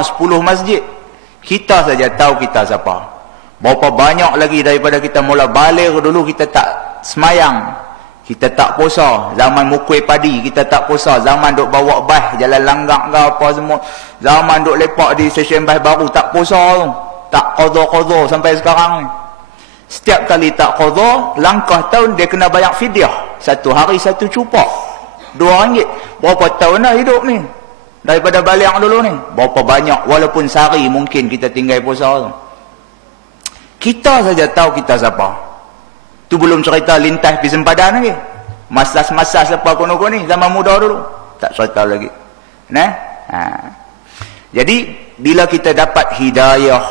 orang 10 masjid. Kita saja tahu kita siapa. Berapa banyak lagi daripada kita mula balik dulu kita tak semayang, kita tak puasa. Zaman mukui padi kita tak puasa. Zaman duk bawa bas jalan Langgak ke apa semua, zaman duk lepak di stesen bas baru tak puasa tu, tak qadha sampai sekarang ni. Setiap kali tak qadha, langkah tahun dia kena bayar fidyah. Satu hari satu cupak, RM2. Berapa tahun dah hidup ni daripada balik dulu ni? Berapa banyak, walaupun sehari mungkin kita tinggal puasa tu. Kita saja tahu kita siapa. Tu belum cerita lintas pergi sempadan lagi. Masas-masas apa kono ni zaman muda dulu. Tak cerita lagi. Nah. Jadi bila kita dapat hidayah,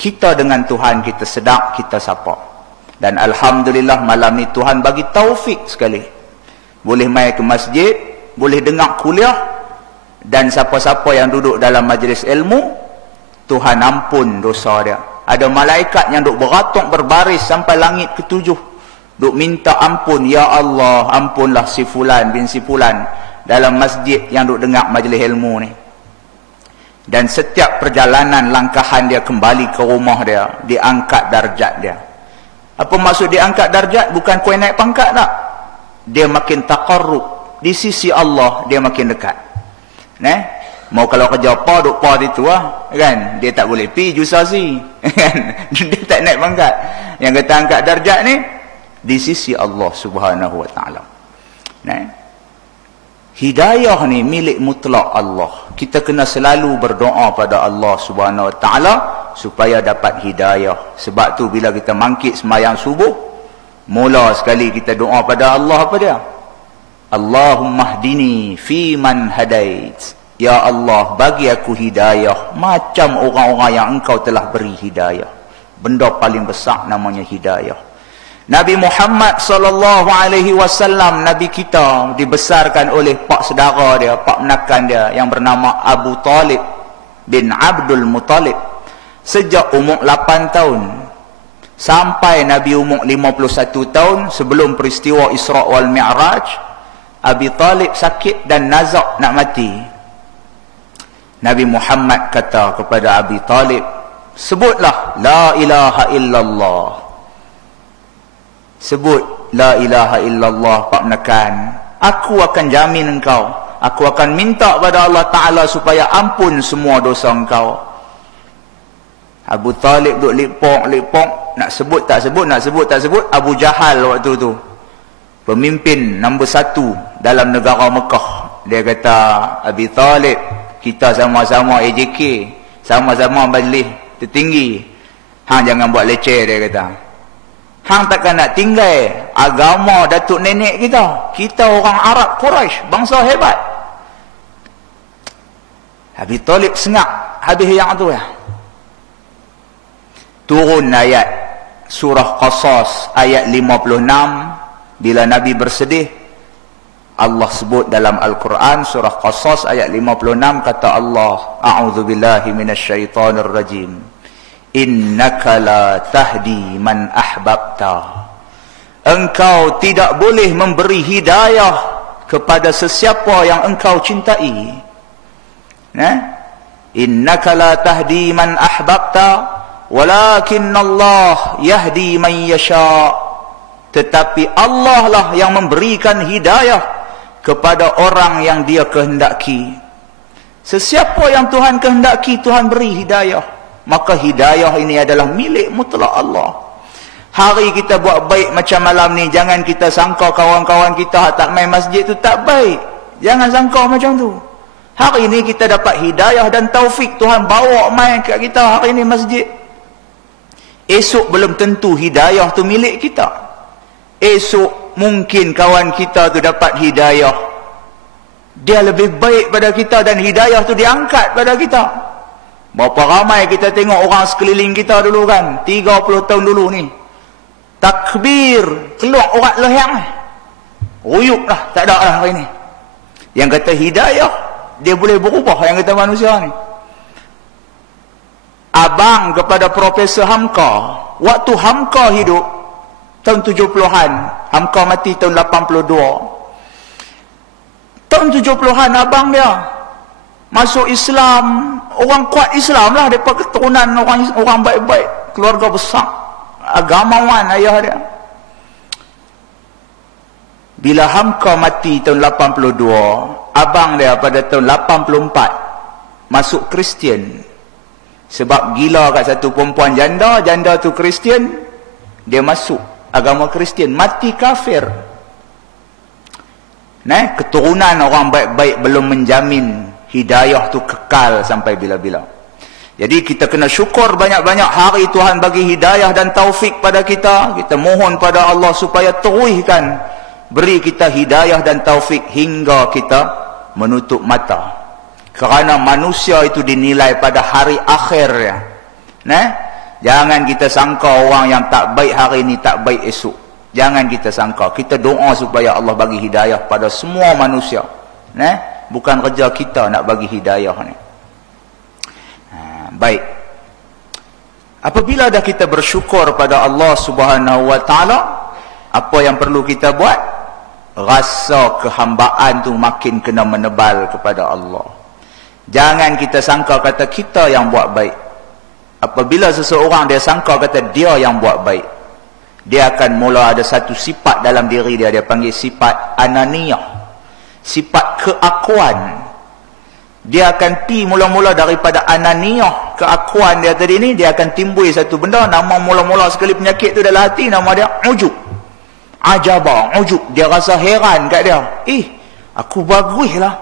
kita dengan Tuhan kita sedar kita siapa. Dan alhamdulillah malam ni Tuhan bagi taufik sekali. Boleh mai ke masjid, boleh dengar kuliah, dan siapa-siapa yang duduk dalam majlis ilmu, Tuhan ampun dosa dia. Ada malaikat yang duk beratuk berbaris sampai langit ke-7, duk minta ampun, ya Allah ampunlah si fulan bin si fulan dalam masjid yang duk dengar majlis ilmu ni. Dan setiap perjalanan langkahan dia kembali ke rumah dia, diangkat darjat dia. Apa maksud diangkat darjat? Bukan kau naik pangkat tak. Dia makin taqarrub di sisi Allah, dia makin dekat. Mau kalau kerja apa, duk apa itu kan, dia tak boleh pi jusasi kan, dia tak naik pangkat. Yang kata angkat darjat ni di sisi Allah Subhanahu wa taala. Hidayah ni milik mutlak Allah. Kita kena selalu berdoa pada Allah Subhanahu wa taala supaya dapat hidayah. Sebab tu bila kita mangkit sembahyang subuh, mula sekali kita doa pada Allah apa dia? Allahumma hdini fi man hadait. Ya Allah, bagi aku hidayah macam orang-orang yang engkau telah beri hidayah. Benda paling besar namanya hidayah. Nabi Muhammad sallallahu alaihi wasallam, Nabi kita, dibesarkan oleh pak saudara dia, pak menakan dia yang bernama Abu Talib bin Abdul Muttalib. Sejak umur 8 tahun sampai Nabi umur 51 tahun sebelum peristiwa Isra wal Mi'raj, Abi Talib sakit dan nazak nak mati. Nabi Muhammad kata kepada Abi Talib, sebutlah la ilaha illallah. Sebut la ilaha illallah, pak menekan. Aku akan jamin engkau. Aku akan minta pada Allah Ta'ala supaya ampun semua dosa engkau. Abu Talib duk lipok. Nak sebut tak sebut, nak sebut tak sebut. Abu Jahal waktu tu, pemimpin nombor 1 dalam negara Mekah. Dia kata, Abi Talib, kita sama-sama AJK, sama-sama majlis tertinggi. Hang jangan buat leceh, dia kata. Hang takkan nak tinggal agama datuk nenek kita. Kita orang Arab Quraisy, bangsa hebat. Abi Talib sengak habis yang tu ya. Turun ayat surah Qasas ayat 56 bila Nabi bersedih. Allah sebut dalam Al-Quran surah Qasas ayat 56, kata Allah, a'udzubillahi minasyaitonir rajim, innaka la tahdi man ahbabta. Engkau tidak boleh memberi hidayah kepada sesiapa yang engkau cintai. Innaka la tahdi man ahbabta walakin Allah yahdi man yasha. Tetapi Allah lah yang memberikan hidayah kepada orang yang dia kehendaki. Sesiapa yang Tuhan kehendaki, Tuhan beri hidayah. Maka hidayah ini adalah milik mutlak Allah. Hari kita buat baik macam malam ni, jangan kita sangka kawan-kawan kita tak main masjid tu tak baik. Jangan sangka macam tu. Hari ini kita dapat hidayah dan taufik, Tuhan bawa main kat kita hari ini masjid. Esok belum tentu hidayah tu milik kita. Esok mungkin kawan kita tu dapat hidayah, dia lebih baik pada kita dan hidayah tu diangkat pada kita. Berapa ramai kita tengok orang sekeliling kita dulu kan, 30 tahun dulu ni, takbir keluar urat leher, ruyuk lah, tak ada lah hari ni. Yang kata hidayah, dia boleh berubah yang kata manusia ni. Abang kepada Profesor Hamka, waktu Hamka hidup tahun 70-an, Hamka mati tahun 82. Tahun 70-an abang dia masuk Islam, orang kuat Islam lah, daripada keturunan orang baik-baik, keluarga besar, agamawan ayah dia. Bila Hamka mati tahun 82, abang dia pada tahun 84 masuk Kristian. Sebab gila kat satu perempuan janda, janda tu Kristian, dia masuk agama Kristian, mati kafir. Keturunan orang baik-baik belum menjamin hidayah tu kekal sampai bila-bila. Jadi kita kena syukur banyak-banyak hari Tuhan bagi hidayah dan taufik pada kita. Kita mohon pada Allah supaya teruskan beri kita hidayah dan taufik hingga kita menutup mata. Kerana manusia itu dinilai pada hari akhir ya. Jangan kita sangka orang yang tak baik hari ini tak baik esok. Jangan kita sangka. Kita doa supaya Allah bagi hidayah pada semua manusia. Bukan kerja kita nak bagi hidayah ni. Baik. Apabila dah kita bersyukur pada Allah Subhanahu wa taala, apa yang perlu kita buat? Rasa kehambaan tu makin kena menebal kepada Allah. Jangan kita sangka kata kita yang buat baik. Apabila seseorang dia sangka kata dia yang buat baik, dia akan mula ada satu sifat dalam diri dia, dia panggil sifat ananiyah, sifat keakuan. Dia akan mula-mula daripada ananiyah, keakuan dia tadi ni, dia akan timbul satu benda, nama mula-mula sekali penyakit tu dalam hati, nama dia ujub. Ajabah, ujub. Dia rasa heran kat dia. Aku bagus lah.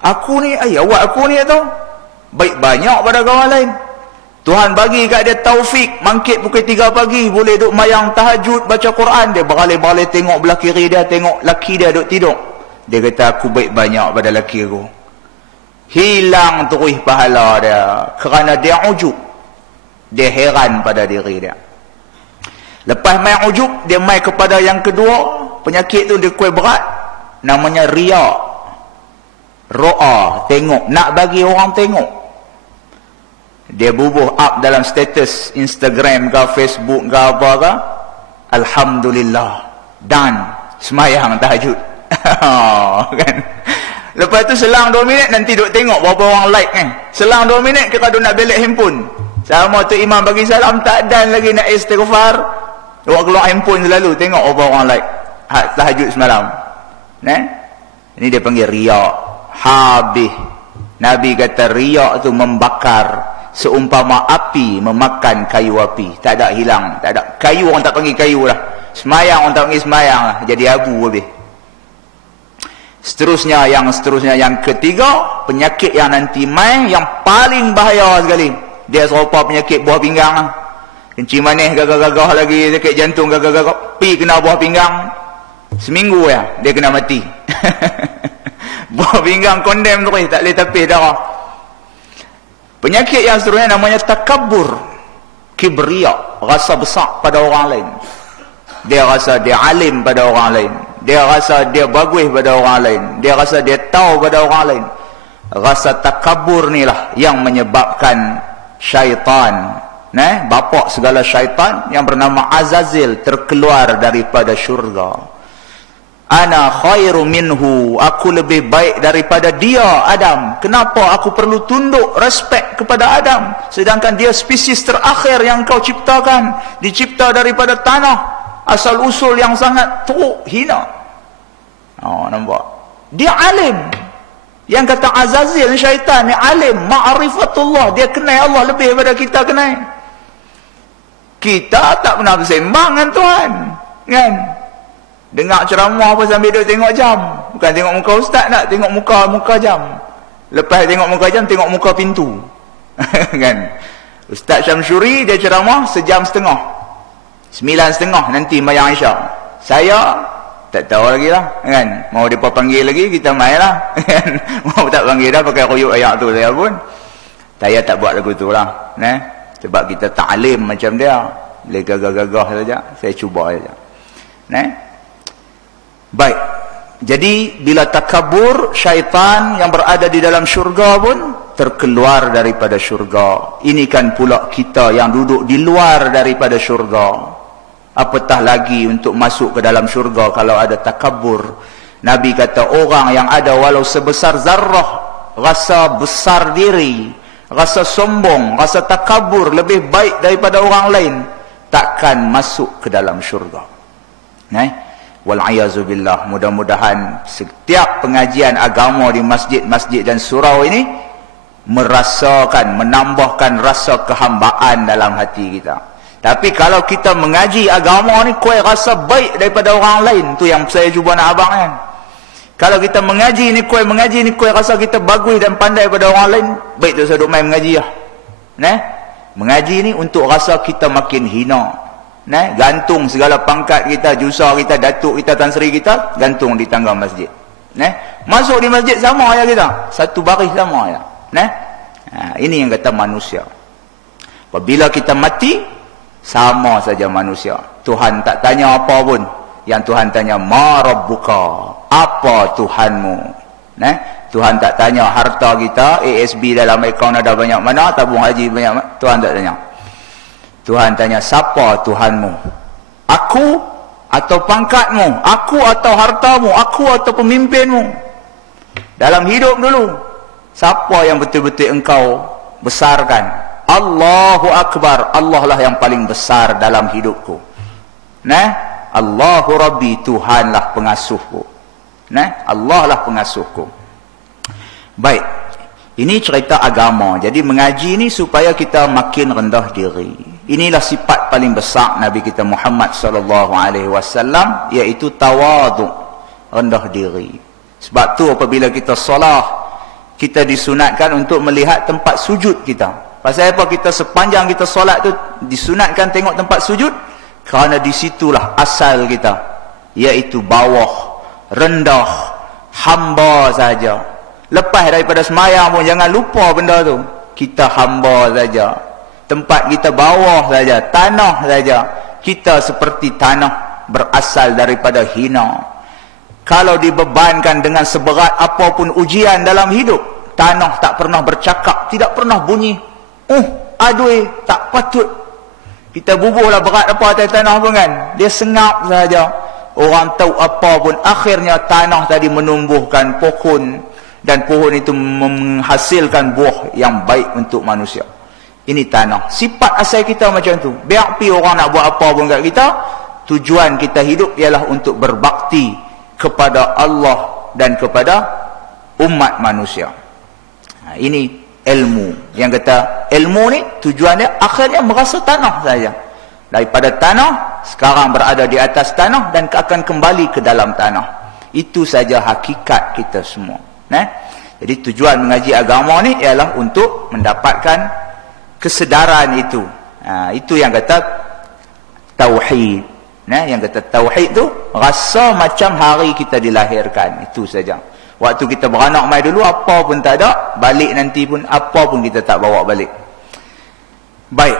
Aku ni, awak aku ni tau, baik banyak pada kawan lain. Tuhan bagi kat dia taufik, mangkit pukul 3 pagi, boleh duduk mayang tahajud, baca Quran. Dia beralih-balih tengok belah kiri dia, tengok laki dia duduk tidur. Dia kata, aku baik banyak pada laki aku. Hilang terus pahala dia. Kerana dia ujub. Dia heran pada diri dia. Lepas main ujub, dia main kepada yang kedua. Penyakit tu dia kuih berat. Namanya riak. Ro'a, tengok. Nak bagi orang tengok. Dia bubuh up dalam status Instagram ke Facebook ke apa ke. Alhamdulillah. Dan semayang tahajud. Kan? Lepas tu selang 2 minit nanti duk tengok berapa orang like kan. Selang 2 minit kita duk nak belek handphone. Sama tu imam bagi salam tak dan lagi nak istighfar. Duk keluar handphone selalu tengok berapa orang like tahajud semalam. Ini dia panggil riak. Habis. Nabi kata riak tu membakar seumpama api memakan kayu api. Tak ada hilang, tak ada. Kayu orang tak panggil kayu lah. Semayang orang tak panggil semayang lah. Jadi abu habis. Seterusnya yang ketiga, penyakit yang nanti main yang paling bahaya sekali. Dia serupa penyakit buah pinggang lah. Kencing manis gagah-gagah lagi, sakit jantung gagah-gagah, pi kena buah pinggang. Seminggu ya, dia kena mati. Buah pinggang kondem terus, tak boleh tapis darah. Penyakit yang seterusnya namanya takabur, kibriya, rasa besar pada orang lain. Dia rasa dia alim pada orang lain. Dia rasa dia bagus pada orang lain. Dia rasa dia tahu pada orang lain. Rasa takabur ni lah yang menyebabkan syaitan, bapak segala syaitan yang bernama Azazil terkeluar daripada syurga. Ana khairu minhu, aku lebih baik daripada dia Adam. Kenapa aku perlu tunduk respect kepada Adam, sedangkan dia spesies terakhir yang kau ciptakan, dicipta daripada tanah, asal usul yang sangat teruk, hina. Nampak? Dia alim. Yang kata Azazil ni syaitan ni alim, ma'rifatullah, dia kenal Allah lebih daripada kita kenal. Kita tak pernah bersembang dengan Tuhan, kan? Dengar ceramah apa sambil duduk tengok jam. Bukan tengok muka ustaz nak, tengok muka jam. Lepas tengok muka jam, tengok muka pintu. Kan? Ustaz Syamsuri dia ceramah sejam setengah. 9:30 nanti mayang Isyak. Saya tak tahu lagi lah, kan? Mau dia panggil lagi, kita main lah. Kan? Mau tak panggil dah, pakai ruyuk ayat tu saya pun. Saya tak buat lagu tu lah. Sebab kita ta'lim macam dia. Boleh gagah-gagah saja. Saya cuba saja. Baik. Jadi, bila takabur, syaitan yang berada di dalam syurga pun terkeluar daripada syurga. Ini kan pula kita yang duduk di luar daripada syurga. Apatah lagi untuk masuk ke dalam syurga kalau ada takabur. Nabi kata orang yang ada walau sebesar zarrah rasa besar diri, rasa sombong, rasa takabur lebih baik daripada orang lain, takkan masuk ke dalam syurga. Wal'ayazubillah. Mudah-mudahan setiap pengajian agama di masjid-masjid dan surau ini merasakan, menambahkan rasa kehambaan dalam hati kita. Tapi kalau kita mengaji agama ni kau rasa baik daripada orang lain, tu yang saya cuba nak abang kan. Kalau kita mengaji ni kau rasa kita bagus dan pandai daripada orang lain, baik tu saya duk main mengaji lah. Mengaji ni untuk rasa kita makin hina. Gantung segala pangkat kita, jusa kita, datuk kita, tan sri kita, gantung di tangga masjid. Masuk di masjid sama aja kita, satu baris sama aja. Ini yang kata manusia. Apabila kita mati, sama saja manusia. Tuhan tak tanya apa pun. Yang Tuhan tanya, ma rabbuka, apa Tuhanmu? Tuhan tak tanya harta kita, ASB dalam akaun ada banyak mana, tabung haji banyak mana. Tuhan tak tanya. Tuhan tanya, siapa Tuhanmu? Aku atau pangkatmu? Aku atau hartamu? Aku atau pemimpinmu? Dalam hidup dulu, siapa yang betul-betul engkau besarkan? Allahu Akbar, Allah lah yang paling besar dalam hidupku. Allahu Rabbi, Tuhanlah pengasuhku. Allah lah pengasuhku. Baik, ini cerita agama. Jadi mengaji ni supaya kita makin rendah diri. Inilah sifat paling besar Nabi kita Muhammad sallallahu alaihi wasallam, iaitu tawaduk, rendah diri. Sebab tu apabila kita solat, kita disunatkan untuk melihat tempat sujud kita. Pasal apa kita sepanjang kita solat tu disunatkan tengok tempat sujud? Kerana disitulah asal kita, iaitu bawah, rendah, hamba saja. Lepas daripada semayang pun jangan lupa benda tu. Kita hamba saja. Tempat kita bawah saja, tanah saja. Kita seperti tanah, berasal daripada hina. Kalau dibebankan dengan seberat apapun ujian dalam hidup, tanah tak pernah bercakap, tidak pernah bunyi. Aduh, tak patut. Kita bubuhlah berat apa atas tanah pun kan, dia sengap saja. Orang tahu apa pun, akhirnya tanah tadi menumbuhkan pohon, dan pohon itu menghasilkan buah yang baik untuk manusia. Ini tanah. Sifat asal kita macam tu. Biar pi orang nak buat apa pun kat kita, tujuan kita hidup ialah untuk berbakti kepada Allah dan kepada umat manusia. Ini ilmu. Yang kata ilmu ni tujuannya akhirnya merasa tanah saja. Daripada tanah, sekarang berada di atas tanah dan akan kembali ke dalam tanah. Itu saja hakikat kita semua. Jadi tujuan mengaji agama ni ialah untuk mendapatkan kesedaran itu. Itu yang kata tauhid. Yang kata tauhid tu rasa macam hari kita dilahirkan. Itu saja. Waktu kita beranak mai dulu, apa pun tak ada. Balik nanti pun, apa pun kita tak bawa balik. Baik.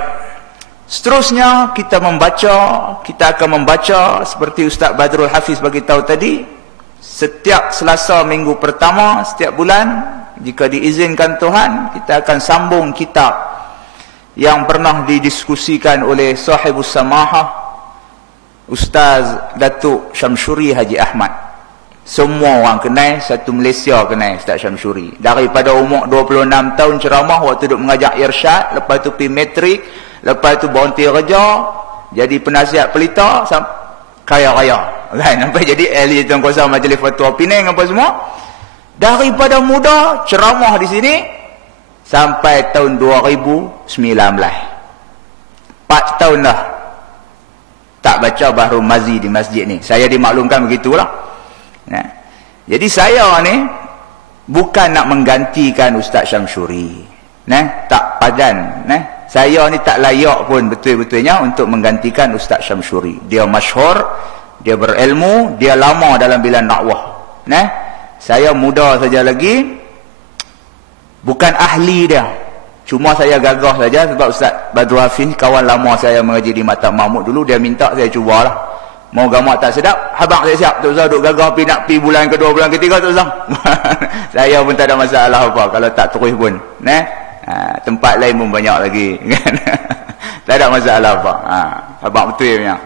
Seterusnya, kita akan membaca seperti Ustaz Badrul Hafiz bagi tahu tadi. Setiap Selasa minggu pertama, setiap bulan, jika diizinkan Tuhan, kita akan sambung kitab yang pernah didiskusikan oleh sahibus samahah, Ustaz Datuk Syamsuri Haji Ahmad. Semua orang kenal, satu Malaysia kenal Ustaz Syamsuri. Daripada umur 26 tahun ceramah waktu duduk mengajar irsyad, lepas tu pergi metrik, lepas tu berhenti kerja, jadi penasihat pelita, kaya-raya kan, sampai jadi ahli tuankuasa majlis fatwa Penang apa semua. Daripada muda ceramah di sini sampai tahun 2019, 4 tahun dah tak baca Bahrul Mazi di masjid ni. Saya dimaklumkan begitulah. Jadi saya ni bukan nak menggantikan Ustaz Syamsuri, tak padan. Saya ni tak layak pun betul-betulnya untuk menggantikan Ustaz Syamsuri. Dia masyhur, dia berilmu, dia lama dalam bidang dakwah. Saya muda saja lagi, bukan ahli dia. Cuma saya gagah saja sebab Ustaz Badrul Hafiz kawan lama saya mengaji di Mata Mahmud dulu, dia minta saya cubalah. Mau gamak tak sedap, habang saya siap. Tak usah duk gagah nak pi bulan kedua, bulan ketiga, tak usah. Saya pun tak ada masalah apa kalau tak terus pun. Tempat lain pun banyak lagi. Tak ada masalah apa. Habang betul punya.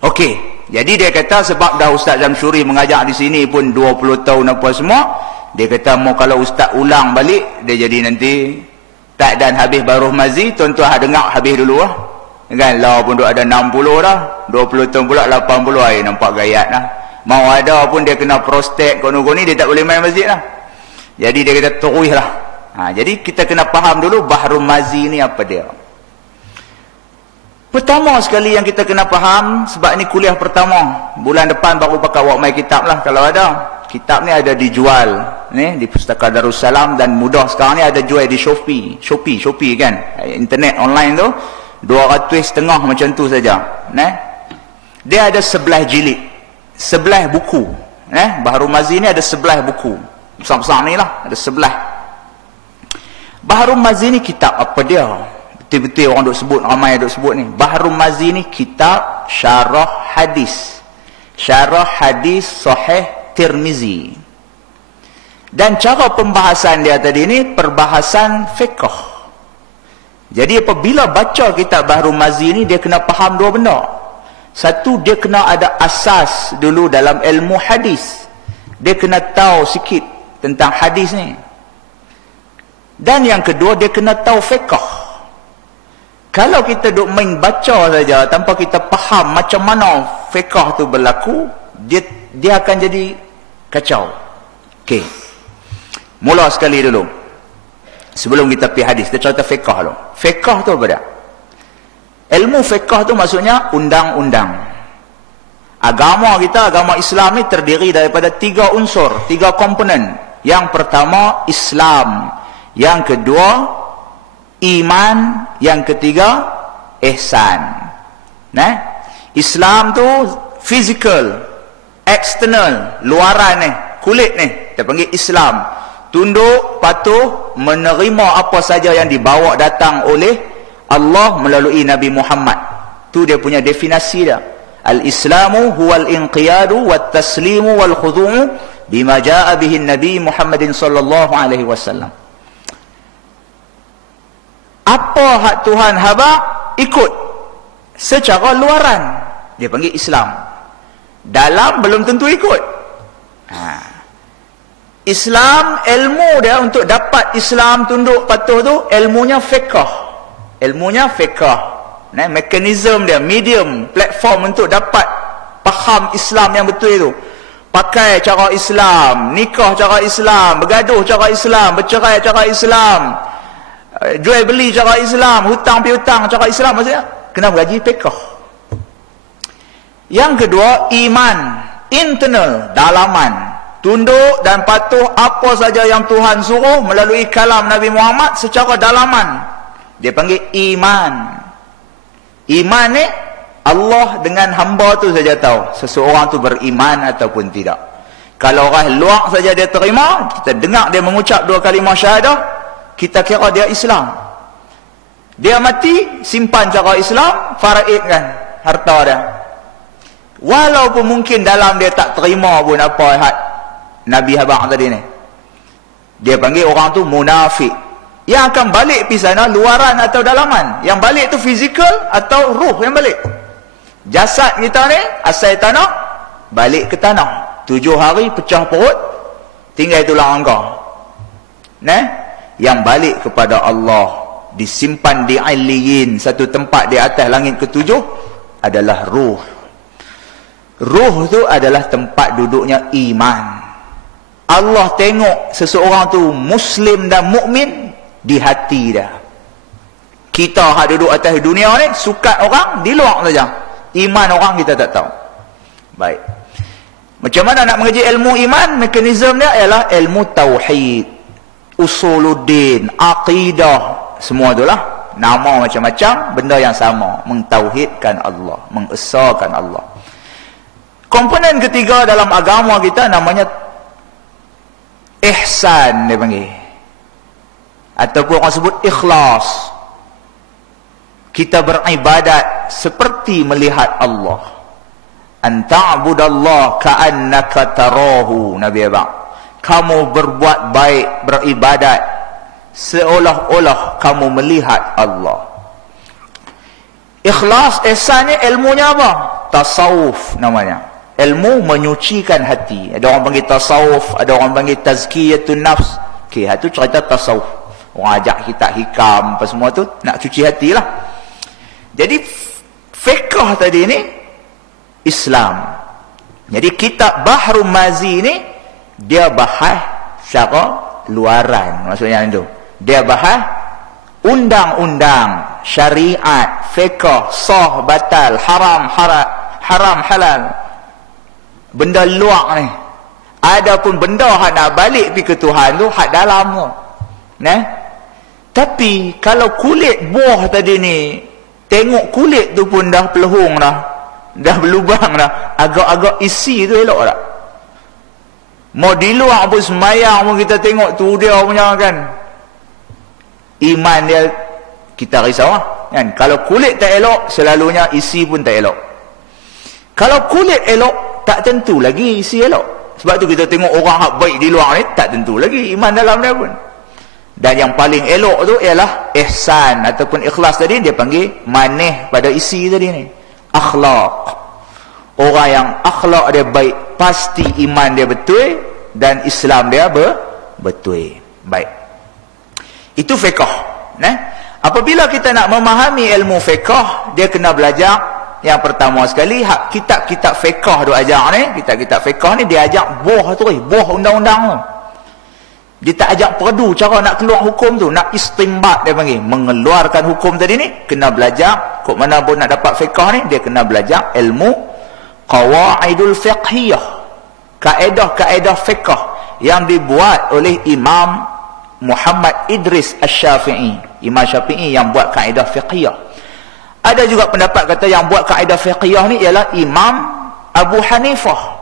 Okey, jadi dia kata sebab dah Ustaz Syamsuri mengajar di sini pun 20 tahun apa semua, Dia kata mau kalau ustaz ulang balik, dia jadi nanti tak dan habis baru mazi, tuan-tuan dengar habis dulu lah. Kan lah pun duk ada 60 dah, 20 tahun pula 80, ai nampak gayat lah. Mau ada pun dia kena prostek kono-kono ni, dia tak boleh main masjid lah. Jadi dia kata terus lah. Jadi kita kena faham dulu Bahrul Mazi ni apa dia. Pertama sekali yang kita kena faham, sebab ni kuliah pertama, bulan depan baru pakai bawa mai kitab lah kalau ada. Kitab ni ada dijual ni di Pustaka Darussalam, dan mudah sekarang ni ada jual di Shopee kan, internet online tu 250 macam tu saja. Dia ada 11 jilid, 11 buku. Bahrul Mazi ni ada 11 buku. Besar-besar ni lah, ada 11. Bahrul Mazi ni kitab apa dia? Betul-betul orang duk sebut, ramai duk sebut ni. Bahrul Mazi ni kitab syarah hadis. Syarah hadis Sahih Tirmizi. Dan cara pembahasan dia tadi ni perbahasan fiqh. Jadi apabila baca kitab Bahrul Mazi ni, dia kena faham dua benda. Satu, dia kena ada asas dulu dalam ilmu hadis. Dia kena tahu sikit tentang hadis ni. Dan yang kedua, dia kena tahu fiqh. Kalau kita duk main baca saja tanpa kita faham macam mana fiqh tu berlaku, dia akan jadi kacau. Okey. Mula sekali dulu, sebelum kita pergi hadis, kita cerita fiqh dulu. Fiqh tu apa dia? Ilmu fiqh tu maksudnya undang-undang. Agama kita, agama Islam ni terdiri daripada 3 unsur, 3 komponen. Yang pertama Islam, yang kedua iman, yang ketiga ihsan. Islam tu physical, external, luaran ni, kulit ni, kita panggil Islam. Tunduk, patuh, menerima apa saja yang dibawa datang oleh Allah melalui Nabi Muhammad. Tu dia punya definisi dia. Al-Islamu huwal inqiyadu wat taslimu wal khudu'u bima jaa bihi Nabi Muhammadin sallallahu alaihi wasallam. Apa hak Tuhan haba, ikut secara luaran, dia panggil Islam. Dalam belum tentu ikut. Islam, ilmu dia untuk dapat Islam tunduk patuh tu, ilmunya fiqh. Ilmunya fiqh. Mekanisme dia, medium, platform untuk dapat faham Islam yang betul itu. Pakai cara Islam, nikah cara Islam, bergaduh cara Islam, bercerai cara Islam, jual beli cara Islam, hutang piutang cara Islam. Maksudnya kena mengaji fiqh. Yang kedua, iman, internal, dalaman. Tunduk dan patuh apa saja yang Tuhan suruh melalui kalam Nabi Muhammad secara dalaman. Dia panggil iman. Iman ni Allah dengan hamba tu saja tahu seseorang tu beriman ataupun tidak. Kalau orang luar saja dia terima, kita dengar dia mengucap 2 kalimah syahadah, kita kira dia Islam. Dia mati, simpan cara Islam, faraidkan harta dia. Walaupun mungkin dalam dia tak terima pun apa hak Nabi habaq tadi ni, dia panggil orang tu munafik. Yang akan balik pergi sana luaran atau dalaman. Yang balik tu fizikal atau ruh yang balik. Jasad kita ni asal tanah, balik ke tanah. 7 hari pecah perut, tinggal tulang angka. Yang balik kepada Allah, disimpan di Aliyin, satu tempat di atas langit ke-7, adalah ruh. Ruh tu adalah tempat duduknya iman. Allah tengok seseorang tu Muslim dan mukmin di hati dia. Kita hak duduk atas dunia ni, sukat orang di luar saja. Iman orang kita tak tahu. Baik. Macam mana nak mengaji ilmu iman? Mekanisme dia ialah ilmu tauhid, usuluddin, aqidah, semua itulah. Nama macam-macam, benda yang sama, mentauhidkan Allah, mengesahkan Allah. Komponen ketiga dalam agama kita namanya ihsan, dia panggil, ataupun orang sebut ikhlas. Kita beribadat seperti melihat Allah. An ta'budallah ka'annaka tarahu, Nabi abang. Kamu berbuat baik, beribadat seolah-olah kamu melihat Allah. Ikhlas, ihsannya ilmunya apa? Tasawuf namanya. ilmu menyucikan hati. Ada orang panggil tasawuf, ada orang panggil tazkiyatun nafs. Okey, itu cerita tasawuf. Orang ajak kita hikam, apa semua tu nak cuci hati lah. Jadi fiqh tadi ni Islam. Jadi kitab Bahrul Mazi ni dia bahas secara luaran, maksudnya itu. Dia bahas undang-undang, syariat, fiqh, sah, batal, haram, halal. Benda luar ni. Adapun benda hak nak balik pergi ke Tuhan tu hak dalam tu. Nah. Tapi kalau kulit buah tadi ni, tengok kulit tu pun dah pelehung dah. Dah berlubang dah. Agak-agak isi tu elok tak? Mau di luar pun semayang pun kita tengok tu dia punya kan. Iman dia kita risau lah. Kan? Kalau kulit tak elok, selalunya isi pun tak elok. Kalau kulit elok, tak tentu lagi isi elok. Sebab tu kita tengok orang hak baik di luar ni, tak tentu lagi iman dalam dia pun. Dan yang paling elok tu ialah ihsan ataupun ikhlas tadi, dia panggil manih pada isi tadi ni. Akhlak. Orang yang akhlak dia baik, pasti iman dia betul dan Islam dia betul. Baik. Itu fiqh. Apabila kita nak memahami ilmu fiqh, dia kena belajar yang pertama sekali hak kitab-kitab fiqh tu ajar ni, kitab-kitab fiqh ni dia ajak buah tu, buah undang-undang tu. Dia tak ajak perdu cara nak keluar hukum tu, nak istimbat dia panggil, mengeluarkan hukum tadi ni, kena belajar. Kok mana pun nak dapat fiqh ni, dia kena belajar ilmu qawaidul fiqhiyah, kaedah-kaedah fiqh yang dibuat oleh Imam Muhammad Idris Asy-Syafi'i. Imam Syafi'i yang buat kaedah fiqhiyah. Ada juga pendapat kata yang buat kaedah fiqhiyah ni ialah Imam Abu Hanifah.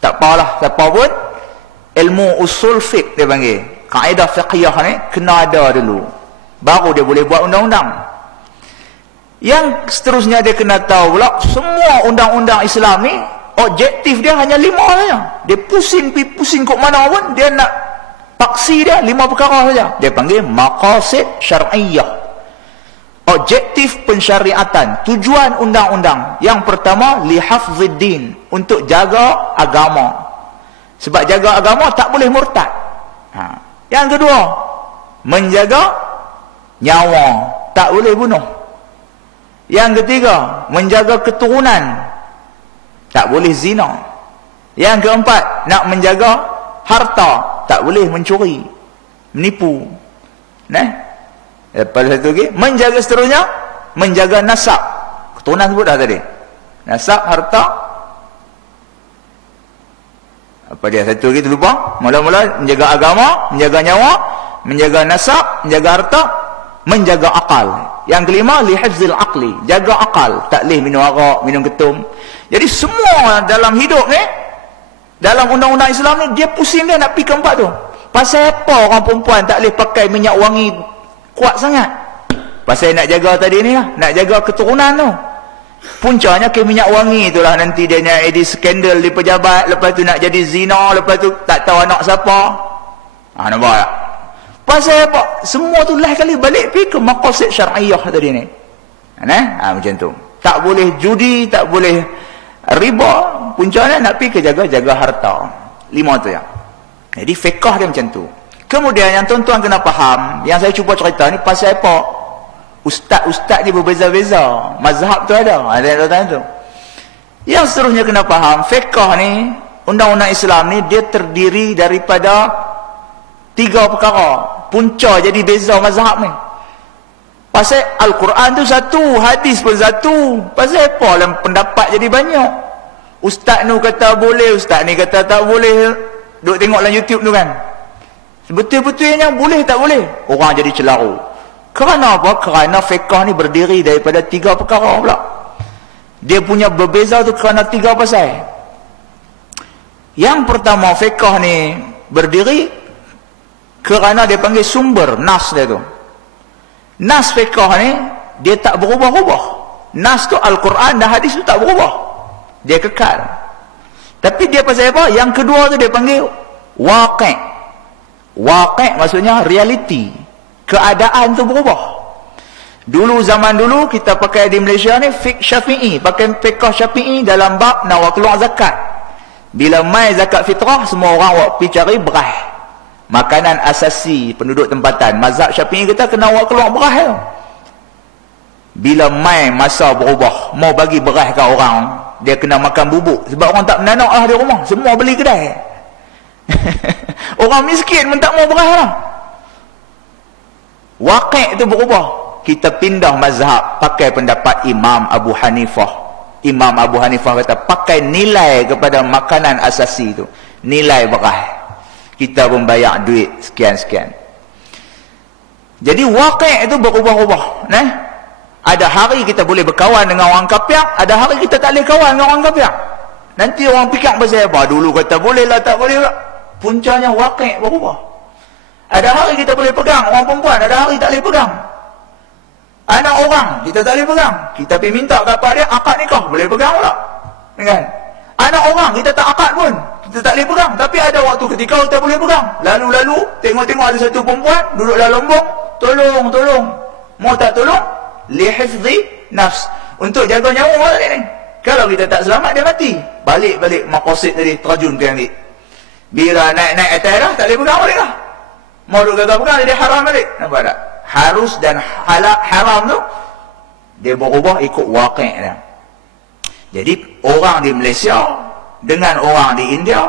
Tak apalah siapa pun, ilmu usul fiqh dia panggil. Kaedah fiqhiyah ni kena ada dulu, baru dia boleh buat undang-undang. Yang seterusnya dia kena tahu pula, semua undang-undang Islam ni objektif dia hanya 5 saja. Dia pusing kok mana pun dia nak paksi dia 5 perkara saja. Dia panggil maqasid syar'iyyah. Objektif pensyariatan, tujuan undang-undang. Yang pertama, lihafziddin, untuk jaga agama. Sebab jaga agama tak boleh murtad. Yang kedua, menjaga nyawa, tak boleh bunuh. Yang ketiga, menjaga keturunan, tak boleh zina. Yang keempat, nak menjaga harta, tak boleh mencuri, menipu. Lepas satu lagi, menjaga seterusnya, menjaga nasab. Keturunan sebut dah tadi. Nasab, harta, apa dia satu lagi tu lupa. Mula-mula menjaga agama, menjaga nyawa, menjaga nasab, menjaga harta, menjaga akal. Yang kelima, lihifzil aqli, jaga akal, tak boleh minum arak, minum ketum. Jadi semua dalam hidup ni, dalam undang-undang Islam ni, dia pusing dia nak pergi ke empat tu. Pasal apa orang perempuan tak boleh pakai minyak wangi kuat sangat? Pasal nak jaga tadi ni lah, nak jaga keturunan tu. Puncanya ke minyak wangi itulah nanti dia jadi skandal di pejabat, lepas tu nak jadi zina, lepas tu tak tahu anak siapa. Nampak tak? Pasal apa? Semua tu lah kali balik pergi ke maqasid syar'iyyah tadi ni. Macam tu. Tak boleh judi, tak boleh riba. Puncanya nak pergi ke jaga harta. 5 tu ya. Jadi fiqh dia macam tu. Kemudian yang tuan-tuan kena faham, yang saya cuba cerita ni pasal apa? Ustaz-ustaz ni berbeza-beza. Mazhab tu ada tu. Yang seterusnya kena faham, fiqh ni, undang-undang Islam ni, dia terdiri daripada 3 perkara. Punca jadi beza mazhab ni. Pasal Al-Quran tu satu, hadis pun satu. Pasal apa dalam pendapat jadi banyak? Ustaz ni kata boleh, ustaz ni kata tak boleh. Duk tengok dalam YouTube tu kan. Betul-betulnya boleh tak boleh? Orang jadi celaru. Kerana apa? Kerana fiqh ni berdiri daripada 3 perkara pula. Dia punya berbeza tu kerana 3 pasal. Yang pertama, fiqh ni berdiri kerana dia panggil sumber, nas dia tu. Nas fiqh ni, dia tak berubah-ubah. Nas tu Al-Quran dan hadis tu tak berubah. Dia kekal. Tapi dia pasal apa? Yang kedua tu dia panggil waqi'. Waqi' maksudnya reality. Keadaan tu berubah. Dulu zaman dulu kita pakai di Malaysia ni fiqh Syafi'i, pakai fiqh Syafi'i dalam bab nak awak keluar zakat. Bila mai zakat fitrah, semua orang awak pergi cari beras. Makanan asasi penduduk tempatan. Mazhab Syafi'i kita kena awak keluar beras tu. Bila mai masa berubah, mau bagi beras kat orang, dia kena makan bubuk. Sebab orang tak menanak lah di rumah, semua beli kedai. Orang miskin pun tak mau beras lah. Waqi' tu berubah. Kita pindah mazhab, pakai pendapat Imam Abu Hanifah. Imam Abu Hanifah kata pakai nilai kepada makanan asasi tu, nilai beras. Kita pun bayar duit sekian-sekian. Jadi waqi' itu berubah-ubah, nah. Ada hari kita boleh berkawan dengan orang kafir, ada hari kita tak boleh kawan dengan orang kafir. Nanti orang fikir pasal apa? Dulu kata boleh lah, tak boleh lah. Puncanya waqi' berubah. Ada hari kita boleh pegang orang perempuan, ada hari tak boleh pegang. Anak orang kita tak boleh pegang. Kita pergi minta kepada dia akad nikah, boleh pegang pula. Kan? Anak orang kita tak akad pun, kita tak boleh pegang. Tapi ada waktu ketika kita boleh pegang. Lalu-lalu tengok-tengok ada satu perempuan duduk dalam lombong, tolong. Mau tak tolong? Lihifzi nafs. Untuk jaga nyawa tadi ni. Kalau kita tak selamat, dia mati. Balik maqasid tadi, terjun ke yang ni. Bila naik atas dah, tak boleh pegang balik lah. Mau duduk gagal pegang, dia haram balik. Nampak tak? Harus dan haram tu dia berubah ikut waqi' dia. Jadi orang di Malaysia dengan orang di India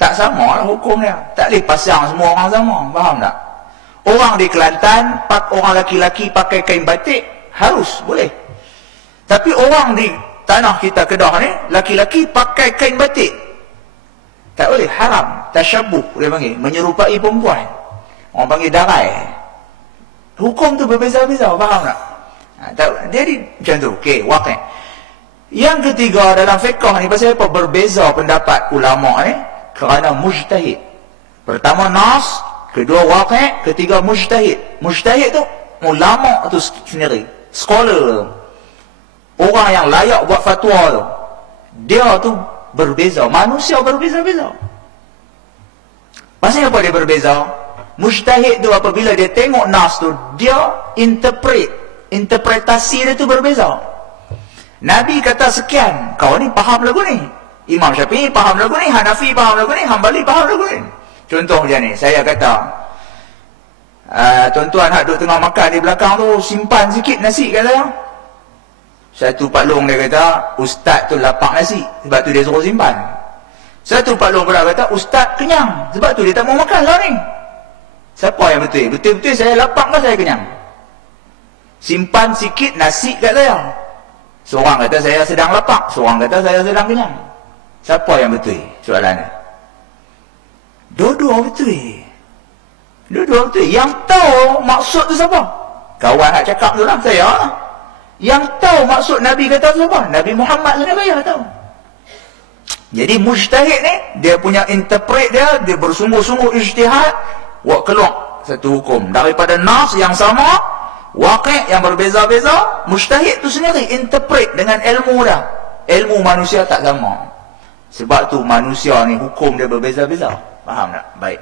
tak sama lah hukum dia. Tak boleh pasang semua orang sama, faham tak? Orang di Kelantan, orang laki-laki pakai kain batik harus boleh. Tapi orang di tanah kita Kedah ni, laki-laki pakai kain batik tak boleh, haram. Tasyabuh dia panggil, menyerupai perempuan. Orang panggil darai. Hukum tu berbeza-beza, faham tak? Jadi macam tu, okey, waqi'. Yang ketiga dalam fiqh ni, pasal apa berbeza pendapat ulama ni? Kerana mujtahid. Pertama nas, kedua waqi', ketiga mujtahid. Mujtahid tu ulama tu sendiri, scholar tu, orang yang layak buat fatwa tu. Dia tu berbeza, manusia berbeza-beza. Pasal apa dia berbeza? Mujtahid tu apabila dia tengok nas tu, dia interpretasi dia tu berbeza. Nabi kata sekian, kau ni faham lagu ni. Imam Syafi'i faham lagu ni, Hanafi faham lagu ni, Hambali faham lagu ni. Contoh macam ni, saya kata, tuan-tuan hak duduk tengah makan di belakang tu, simpan sikit nasi, kata saya. Satu Pak Long dia kata, ustaz tu lapak nasi, sebab tu dia suruh simpan. Satu Pak Long pula kata, ustaz kenyang, sebab tu dia tak mau makan lah ni. Siapa yang betul? Betul-betul saya lapak ke saya kenyang? Simpan sikit nasi kat saya. Seorang kata saya sedang lapak, seorang kata saya sedang kenyang. Siapa yang betul? Soalan ni. Dua-dua betul. Dua-dua betul. Yang tahu maksud tu siapa? Kawan nak cakap tu lah, saya lah. Yang tahu maksud Nabi kata tu siapa? Nabi Muhammad sendiri ya tahu. Jadi mujtahid ni, dia punya interpret dia bersungguh-sungguh ijtihad, buat keluar satu hukum daripada nas yang sama, waqi' yang berbeza-beza. Mujtahid tu sendiri interpret dengan ilmu dah. Ilmu manusia tak sama. Sebab tu manusia ni hukum dia berbeza-beza. Faham tak? Baik.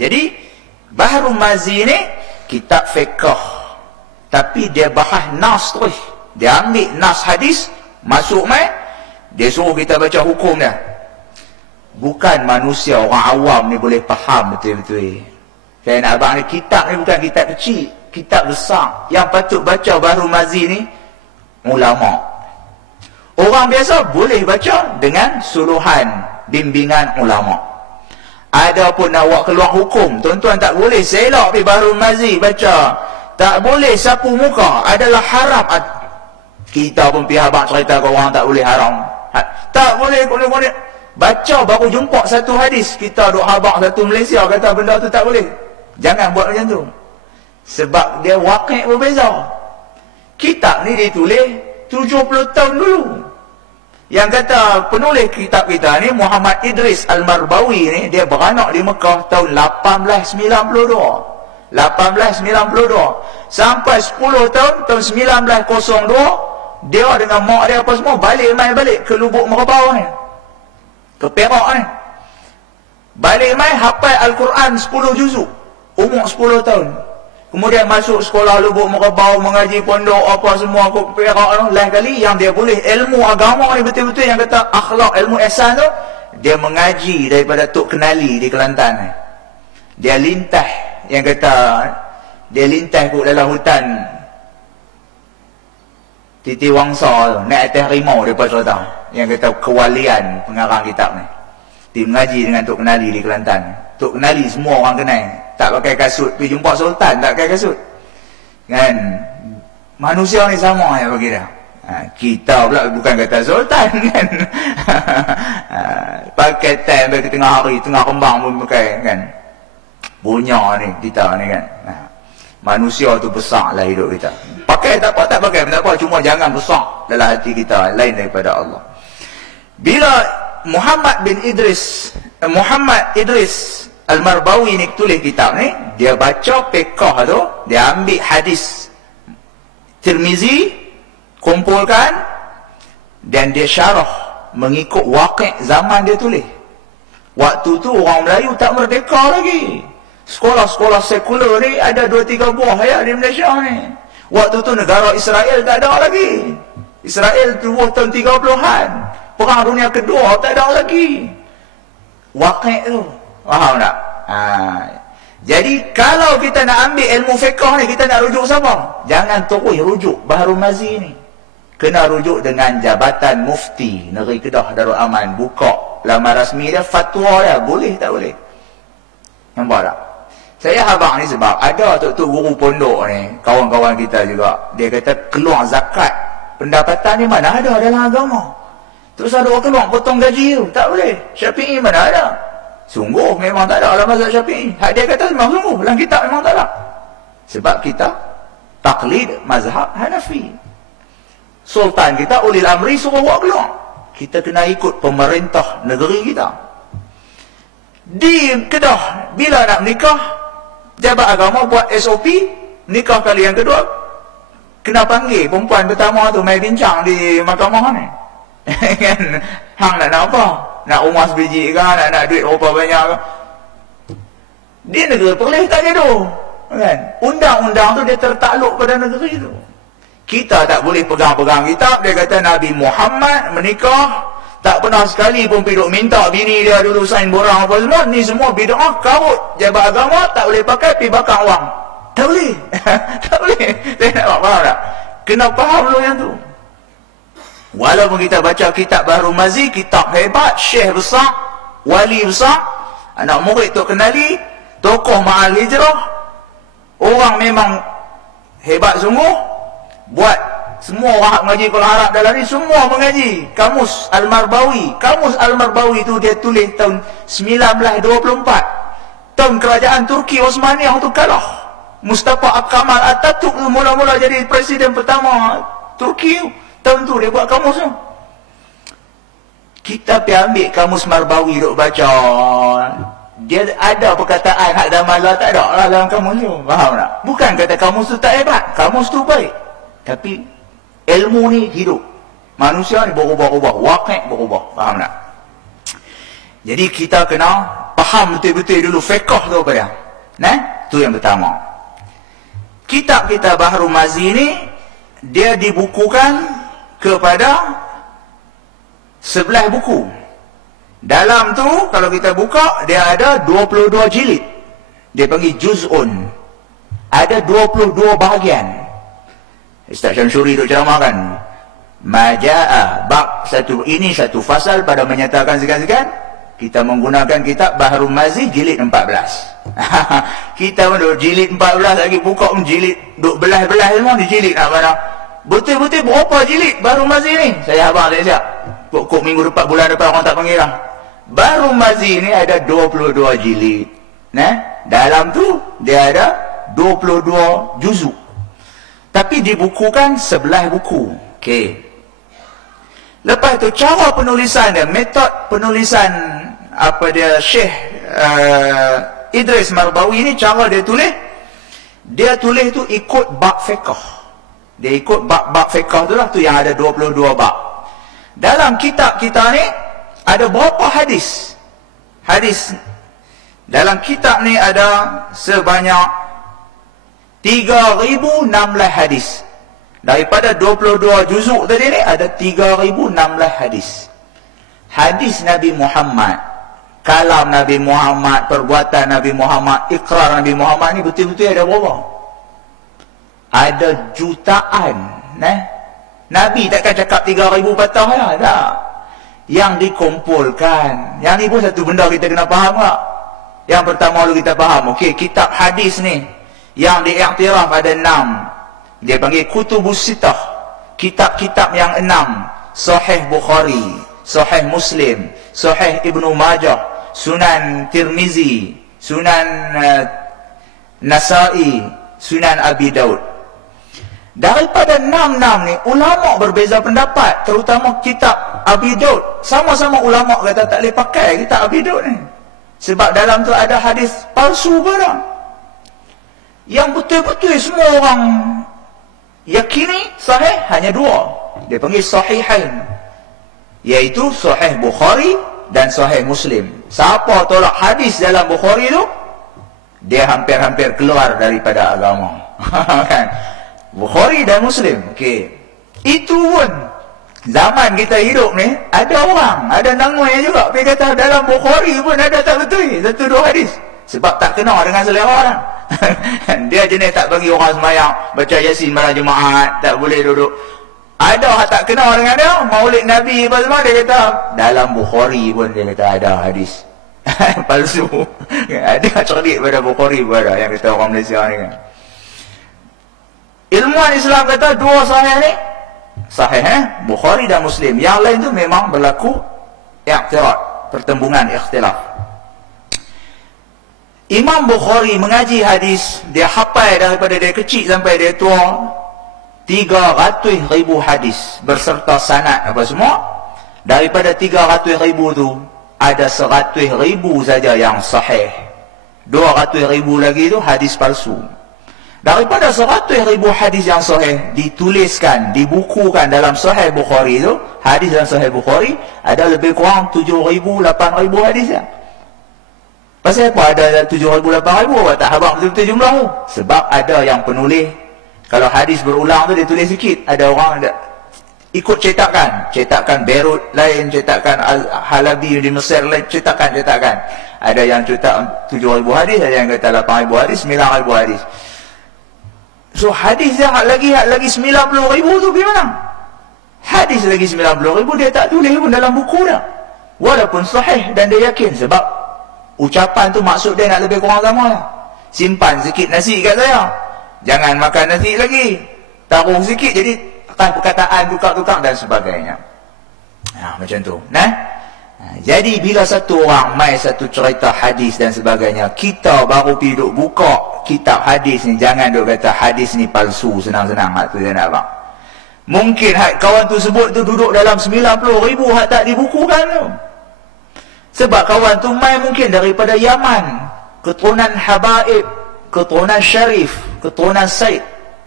Jadi Bahrul Mazi ni kitab fiqh, tapi dia bahas nas terus. Dia ambil nas hadis, masuk mai, dia suruh kita baca hukum dia. Bukan manusia, orang awam ni boleh faham betul-betul. Saya nak abang ni, kitab ni bukan kitab kecil, kitab besar. Yang patut baca Bahrul Mazi ni ulama. Orang biasa boleh baca dengan suruhan bimbingan ulama. Ada pun nak buat keluar hukum, tuan-tuan tak boleh selok pergi Bahrul Mazi baca. Tak boleh sapu muka, adalah haram. Kita pun pihak abang cerita ke orang tak boleh haram. Tak boleh. Baca baru jumpa satu hadis, kita duk habaq satu Malaysia kata benda tu tak boleh. Jangan buat macam tu. Sebab dia waqi' berbeza. Kitab ni ditulis 70 tahun dulu. Yang kata penulis kitab kita ni, Muhammad Idris Al-Marbawi ni, dia beranak di Mekah tahun 1892. 1892. Sampai 10 tahun 1902, dia dengan mak dia apa semua balik ke Lubuk Merbau ni, ke Perak ni. Balik mai hafal Al-Quran 10 juzuk, umur 10 tahun. kemudian masuk sekolah Lubuk Merebau, mengaji pondok apa semua Perak, lain kali yang dia boleh ilmu agama ni betul-betul yang kata akhlak, ilmu ihsan tu, dia mengaji daripada Tok Kenali di Kelantan. Dia lintah, yang kata dia lintah kat dalam hutan Titi Wangsa tu, naik atas rimau daripada Selatan, yang kata kewalian pengarang kitab ni. Dia mengaji dengan Tok Kenali di Kelantan. Tok Kenali semua orang kenal, tak pakai kasut, pergi jumpa Sultan tak pakai kasut kan. Manusia ni sama yang bagi dia. Kita pula bukan kata Sultan kan. Pakai tie bagi tengah hari, tengah kembang pun pakai kan. Punya ni kita ni kan. Manusia tu besar lah hidup kita. Pakai tak apa, tak pakai tak apa, cuma jangan besar dalam hati kita lain daripada Allah. Bila Muhammad Idris Al-Marbawi ni tulis kitab ni, dia baca fiqh tu, dia ambil hadis Tirmizi, kumpulkan dan dia syarah mengikut waqi' zaman dia tulis. Waktu tu orang Melayu tak merdeka lagi. Sekolah-sekolah sekular ni ada 2-3 buah ya di Malaysia ni. Waktu tu negara Israel tak ada lagi. Israel tu tahun 30-an. Perang Dunia Kedua tak ada lagi. Waqi' tu. Faham tak? Jadi kalau kita nak ambil ilmu fiqh ni, kita nak rujuk siapa? Jangan terus rujuk Baharul Mazi ni. Kena rujuk dengan Jabatan Mufti Negeri Kedah Darul Aman. Buka laman rasmi dia, fatwa dia. Boleh tak boleh? Nampak tak? Saya habaq ni sebab ada tok-tok guru pondok ni, kawan-kawan kita juga, dia kata keluar zakat pendapatan ni mana ada dalam agama. Terus ada orang keluar potong gaji tu, tak boleh. Syafi'i mana ada? Sungguh memang tak ada dalam mazhab Syafi'i. Dia kata memang sungguh dalam kitab memang tak ada. Sebab kita taklid mazhab Hanafi. Sultan kita ulil amri suruh buat keluar. Kita kena ikut pemerintah negeri kita. Di Kedah, bila nak menikah, jabat agama buat SOP, nikah kali yang kedua, kena panggil perempuan pertama tu main bincang di mahkamah ni. Kan? Hang nak apa? Nak rumah sebiji ke? Nak duit berapa banyak ke? Di negeri Perlis tak gaduh. Kan? Undang-undang tu dia tertakluk pada negeri tu. Kita tak boleh pegang-pegang kitab. Dia kata Nabi Muhammad menikah, tak pernah sekali pun pergi minta bini dia dulu sign borang apa semua. Ni semua bid'ah, karut. Jabat agama tak boleh pakai, pergi bakar wang. Tak boleh. Tak boleh. Saya nak faham tak? Kena faham dulu yang tu. Walaupun kita baca kitab Baharul Mazi, kitab hebat, syekh besar, wali besar, anak murid Tok Kenali, tokoh Ma'al Hijrah, orang memang hebat sungguh, buat semua orang mengaji Quran Arab dalam ni, semua mengaji. Kamus Al-Marbawi. Kamus Al-Marbawi tu dia tulis tahun 1924. Tahun kerajaan Turki Osmaniyah tu kalah. Mustafa Kemal Atatürk tu mula-mula jadi presiden pertama Turki. Tahun tu dia buat kamus tu. Kita pergi ambil kamus Marbawi duk baca. Dia ada perkataan hak damala tak ada lah dalam kamus tu. Faham tak? Bukan kata kamus tu tak hebat. Kamus tu baik. Tapi ilmu ni hidup. Manusia ni berubah-ubah. Waqi' berubah. Faham tak? Jadi kita kena faham betul-betul dulu fiqh tu apa dia. Nah, tu yang pertama. Kitab-kitab Baharul Mazi ni dia dibukukan kepada 11 buku. Dalam tu kalau kita buka dia ada 22 jilid. Dia panggil juz'un. Ada 22 bahagian. Ustaz Syamsuri duk ceramahkan Maja'a bab satu, ini satu fasal pada menyatakan sekian-sekian. Kita menggunakan kitab Baharul Mazi jilid 14. Kita pun duk jilid 14 lagi, buka pun jilid duk belah-belah semua di jilid nak mana. Betul-betul berapa jilid Baharul Mazi ni? Saya abang tak siap. Kok minggu depan, bulan depan orang tak panggil lah. Baharul Mazi ni ada 22 jilid. Nah, dalam tu dia ada 22 juzuk. Tapi dibukukan 11 buku. Okey. Lepas tu cara penulisan dia, metod penulisan apa dia Syekh Idris Marbawi ni, cara dia tulis. Dia tulis tu ikut bab fiqh. Dia ikut bab-bab fiqh tu lah, tu yang ada 22 bab. Dalam kitab kita ni ada berapa hadis? Hadis dalam kitab ni ada sebanyak 3,016 hadis. Daripada 22 juzuk tadi ni, ada 3,016 hadis. Hadis Nabi Muhammad, kalam Nabi Muhammad, perbuatan Nabi Muhammad, ikrar Nabi Muhammad ni betul-betul ada berapa? Ada jutaan. Nabi takkan cakap 3,000 patah lah. Tak. Yang dikumpulkan. Yang ni pun satu benda kita kena faham tak? Yang pertama dulu kita faham. Okey, kitab hadis ni yang diiktiraf ada 6. Dia panggil Kutubus Sittah. Kitab-kitab yang 6. Sahih Bukhari, Sahih Muslim, Sahih Ibnu Majah, Sunan Tirmizi, Sunan Nasa'i, Sunan Abi Daud. Daripada 6 ni, ulama berbeza pendapat, terutama kitab Abi Daud. Sama-sama ulama kata tak boleh pakai kitab Abi Daud ni. Sebab dalam tu ada hadis palsu pada. Yang betul-betul semua orang yakini sahih hanya 2. Dia panggil sahihain. Iaitu Sahih Bukhari dan Sahih Muslim. Siapa tolak hadis dalam Bukhari tu, dia hampir-hampir keluar daripada agama. Kan? Bukhari dan Muslim. Okey. Itu pun zaman kita hidup ni, ada orang, ada nangoi juga pergi kata dalam Bukhari pun ada tak betul 1-2 hadis. Sebab tak kena dengan selera orang. Dia jenis tak bagi orang sembahyang, baca Yasin malam Jumaat, tak boleh duduk. Ada yang tak kena dengan dia, maulid Nabi apa semua, dia kata dalam Bukhari pun dia kata ada hadis. Palsu. Ada cerdik pada Bukhari pun ada, yang kata orang Malaysia ni kan. Ilmuwan Islam kata 2 sahih ni sahih, Bukhari dan Muslim. Yang lain tu memang berlaku i'tirad, pertembungan, ikhtilaf. Imam Bukhari mengaji hadis, dia hafal daripada dia kecil sampai dia tua 300,000 hadis berserta sanad apa semua. Daripada 300,000 tu ada 100,000 saja yang sahih, 200,000 lagi tu hadis palsu. Daripada 100,000 hadis yang sahih dituliskan, dibukukan dalam Sahih Bukhari tu, hadis dalam Sahih Bukhari ada lebih kurang 7,000, 8,000 hadis ya. Pasal apa ada 7,000, 8,000? Tak habaq betul-betul jumlah tu. Sebab ada yang penulis, kalau hadis berulang tu dia tulis sikit. Ada orang ada ikut cetakan Beirut lain, cetakan Al-Halabi di Mesir lain, cetakan. Ada yang cetak 7,000 hadis, ada yang kata 8,000 hadis, 9,000 hadis. So hadis dia hak lagi 90,000 tu gimana? Hadis lagi 90,000 dia tak tulis pun dalam buku dah. Walaupun sahih dan dia yakin, sebab ucapan tu maksud dia nak lebih kurang sama. Simpan sikit nasi kat saya, jangan makan nasi lagi, taruh sikit, jadi perkataan tukar-tukar dan sebagainya. Macam tu. Jadi bila satu orang mai satu cerita hadis dan sebagainya, kita baru pergi duduk buka kitab hadis ni, jangan duk kata hadis ni palsu, senang-senang. Hak tu saya nak abang. Mungkin kawan tu sebut tu duduk dalam 90,000 hak tak dibukukan tu. Sebab kawan tu mai mungkin daripada Yaman, keturunan Habaib, keturunan Syarif, keturunan Said,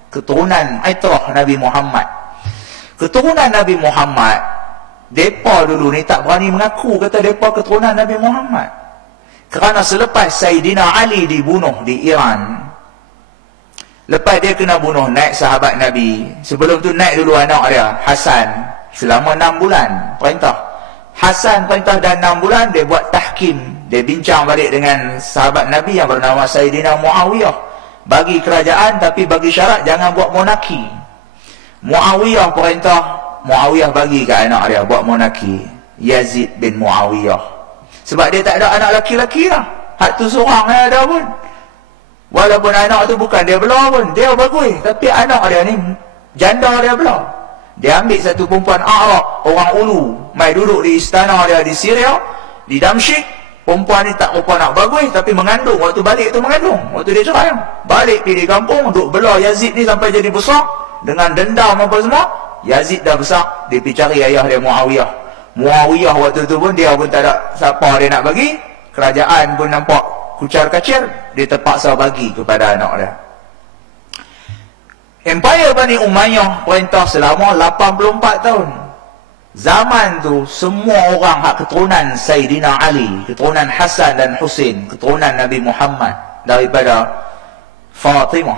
keturunan Aitrah Nabi Muhammad. Keturunan Nabi Muhammad, depa dulu ni tak berani mengaku kata depa keturunan Nabi Muhammad. Kerana selepas Sayyidina Ali dibunuh di Iran, lepas dia kena bunuh, naik sahabat Nabi. Sebelum tu naik dulu anak dia, Hasan, selama 6 bulan perintah. Hasan perintah dan 6 bulan dia buat tahkim. Dia bincang balik dengan sahabat Nabi yang bernama Sayyidina Muawiyah. Bagi kerajaan, tapi bagi syarat jangan buat monarki. Muawiyah perintah, Muawiyah bagi ke anak dia buat monarki, Yazid bin Muawiyah. Sebab dia tak ada anak laki-laki lah. Hak tu seorang yang ada pun. Walaupun anak tu bukan dia belah pun, dia bagus. Tapi anak dia ni janda dia belah. Dia ambil satu perempuan Arab, orang Ulu, mai duduk di istana dia di Syria, di Damsyik. Perempuan ni tak rupa nak bagus, tapi mengandung. Waktu balik tu mengandung, waktu dia cerai, balik pergi di kampung, duduk belah Yazid ni sampai jadi besar. Dengan dendam apa semua, Yazid dah besar, dia pergi cari ayah dia Muawiyah. Muawiyah waktu tu pun dia pun tak ada siapa dia nak bagi. Kerajaan pun nampak kucar-kacir, dia terpaksa bagi kepada anak dia. Empire Bani Umayyah perintah selama 84 tahun. Zaman tu semua orang hak keturunan Sayyidina Ali, keturunan Hasan dan Husin, keturunan Nabi Muhammad daripada Fatimah,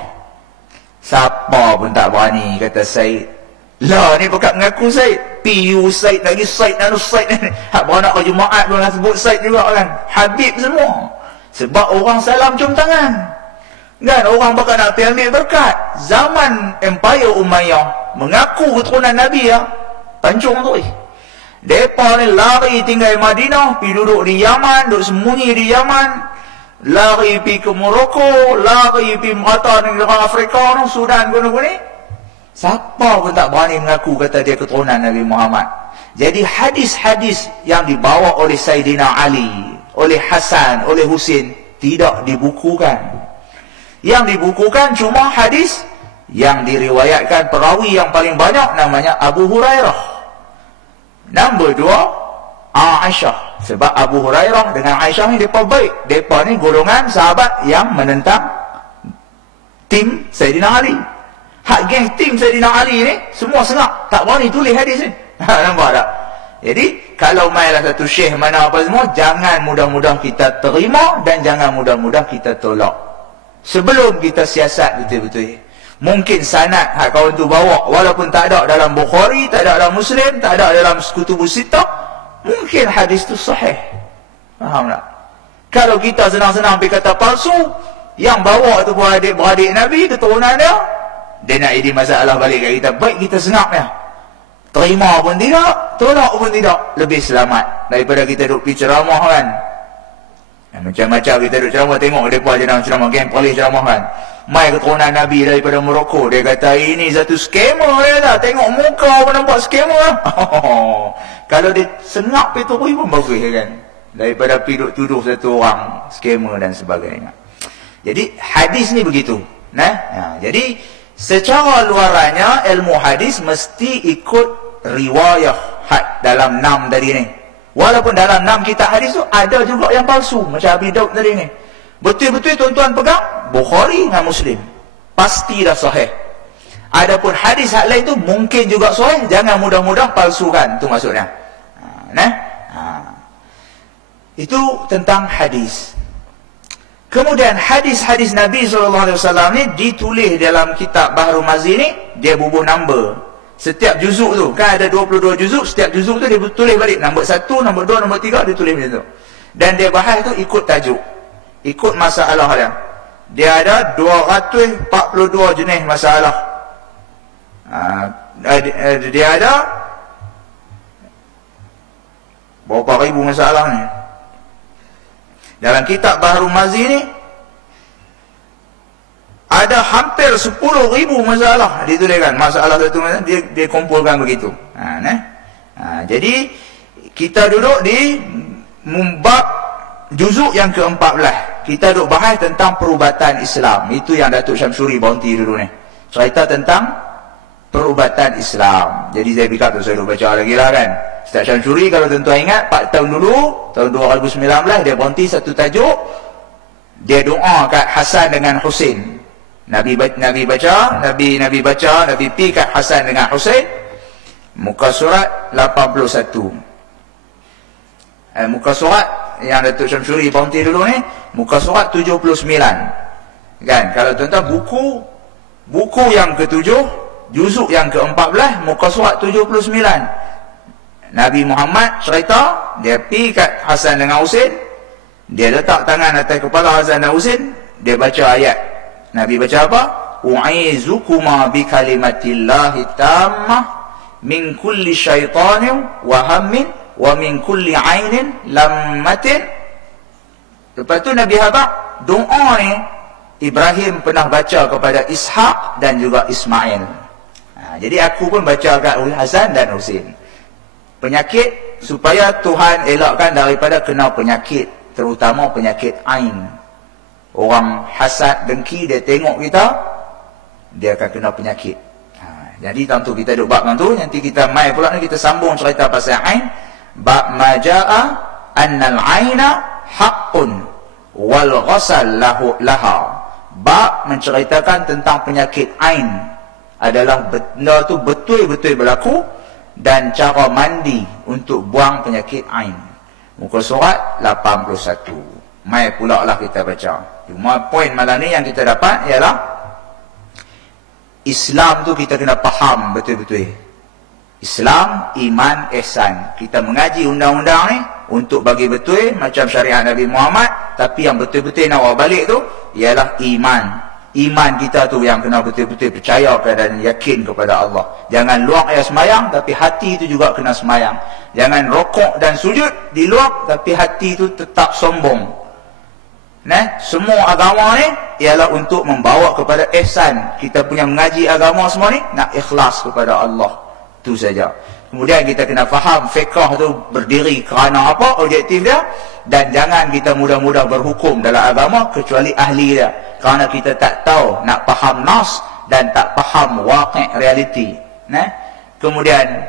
Siapa pun tak berani kata Said. Lah ni bukan mengaku Said. PU Said lagi Said nanu Said ni. Hak beranak ke Jumaat pun nak sebut Said juga kan. Habib semua. Sebab orang salam cium tangan. Kan orang bakal nak pergi ambil berkat. Zaman Empire Umayyah mengaku keturunan Nabi ya. Pancung tu. Mereka ni lari tinggal Madinah, pergi duduk di Yaman, duduk sembunyi di Yaman, lari pergi ke Morocco, lari pergi merata negara Afrika, Sudan, guna-guna. Siapa pun tak berani mengaku kata dia keturunan Nabi Muhammad. Jadi hadis-hadis yang dibawa oleh Sayyidina Ali, oleh Hasan, oleh Husin, tidak dibukukan. Yang dibukukan cuma hadis yang diriwayatkan perawi yang paling banyak namanya Abu Hurairah. Nombor 2, Aisyah. Sebab Abu Hurairah dengan Aisyah ni mereka baik. Mereka ni golongan sahabat yang menentang tim Sayyidina Ali. Hak geng tim Sayyidina Ali ni semua sengak, tak berani tulis hadis ni. Nampak tak? Jadi kalau mainlah satu syekh mana apa semua, jangan mudah-mudah kita terima dan jangan mudah-mudah kita tolak. Sebelum kita siasat betul-betul. Mungkin sanad hak kawan tu bawa walaupun tak ada dalam Bukhari, tak ada dalam Muslim, tak ada dalam Kutubus Sittah, mungkin hadis tu sahih. Faham tak? Kalau kita senang-senang pergi kata palsu, yang bawa tu beradik Nabi, keturunan dia nak jadi masalah balik kat kita. Baik kita sengap dia. Terima pun tidak, tolak pun tidak, lebih selamat daripada kita duduk pergi ceramah kan. Macam-macam kita duduk ceramah, tengok mereka je dalam ceramah, geng polis ceramah kan. Mai keturunan Nabi daripada Morocco, dia kata ini satu skamer dia tak, tengok muka pun nampak skamer. Kalau dia sengap itu pun bagus kan, daripada pergi tuduh satu orang skamer dan sebagainya. Jadi hadis ni begitu. Jadi secara luarannya ilmu hadis mesti ikut riwayah dalam 6 tadi ni. Walaupun dalam 6 kitab hadis tu ada juga yang palsu, macam Abi Daud tadi ni. Betul-betul tuan-tuan pegang Bukhari dengan Muslim, pasti dah sahih. Adapun hadis hak lain tu mungkin juga sahih, jangan mudah-mudah palsukan, tu maksudnya. Itu tentang hadis. Kemudian hadis-hadis Nabi SAW ni ditulis dalam kitab Bahrul Mazi ni, dia bubuh number. Setiap juzuk tu, kan ada 22 juzuk, setiap juzuk tu dia tulis balik. Nombor 1, nombor 2, nombor 3, dia tulis macam tu. Dan dia bahas tu ikut tajuk, ikut masalah dia. Dia ada 242 jenis masalah. Dia ada berapa ribu masalah ni. Dalam kitab Bahrul Mazi ni ada hampir 10,000 masalah dituliskan. Masalah satu dia kumpulkan begitu. Jadi kita duduk di bab juzuk yang ke-14. Kita duduk bahas tentang perubatan Islam. Itu yang Datuk Syamsuri bounty dulu ni. Cerita tentang perubatan Islam. Jadi saya pikir tu saya duduk baca lagi lah kan. Ustaz Syamsuri kalau tuan-tuan ingat 4 tahun dulu, tahun 2019 dia bounty satu tajuk. Dia doa kat Hasan dengan Husin. Nabi baca, Nabi pi kat Hasan dengan Husain. Muka surat 81. Muka surat yang Datuk Syamsuri bounty dulu ni, muka surat 79. Kan, kalau tuan-tuan buku yang ke-7, juzuk yang ke-14, muka surat 79. Nabi Muhammad cerita, dia pi kat Hasan dengan Husain, dia letak tangan atas kepala Hasan dan Husain, dia baca ayat. Nabi baca apa? U'izukuma bi kalimatillahi tammah min kulli syaitanin wa hammin wa min kulli ainin lammatin. Lepas tu Nabi habaq doa ni Ibrahim pernah baca kepada Ishaq dan juga Ismail. Jadi aku pun baca kat Hasan dan Husain. Penyakit supaya Tuhan elakkan daripada kena penyakit, terutama penyakit ain. Orang hasad, dengki, dia tengok kita, dia akan kena penyakit. Jadi tentu kita duduk bab tu, nanti kita mai pula ni kita sambung cerita pasal ain. Bab maja'a annal aina haqqun wal ghasal laha. Bab menceritakan tentang penyakit ain adalah benda tu betul-betul berlaku dan cara mandi untuk buang penyakit ain. Muka surat 81. Mai pula lah kita baca. Cuma poin malam ni yang kita dapat ialah Islam tu kita kena faham betul-betul. Islam, iman, ihsan. Kita mengaji undang-undang ni untuk bagi betul macam syariat Nabi Muhammad, tapi yang betul-betul nak bawa balik tu ialah iman. Iman kita tu yang kena betul-betul percaya dan yakin kepada Allah. Jangan luar ayat semayang, tapi hati tu juga kena semayang. Jangan rokok dan sujud di luar, tapi hati tu tetap sombong. Semua agama ni ialah untuk membawa kepada ihsan. Kita punya mengaji agama semua ni nak ikhlas kepada Allah. Itu saja. Kemudian kita kena faham fiqh tu berdiri kerana apa, objektif dia, dan jangan kita mudah-mudah berhukum dalam agama kecuali ahli dia. Kerana kita tak tahu nak faham nas dan tak faham waqi' reality. Kemudian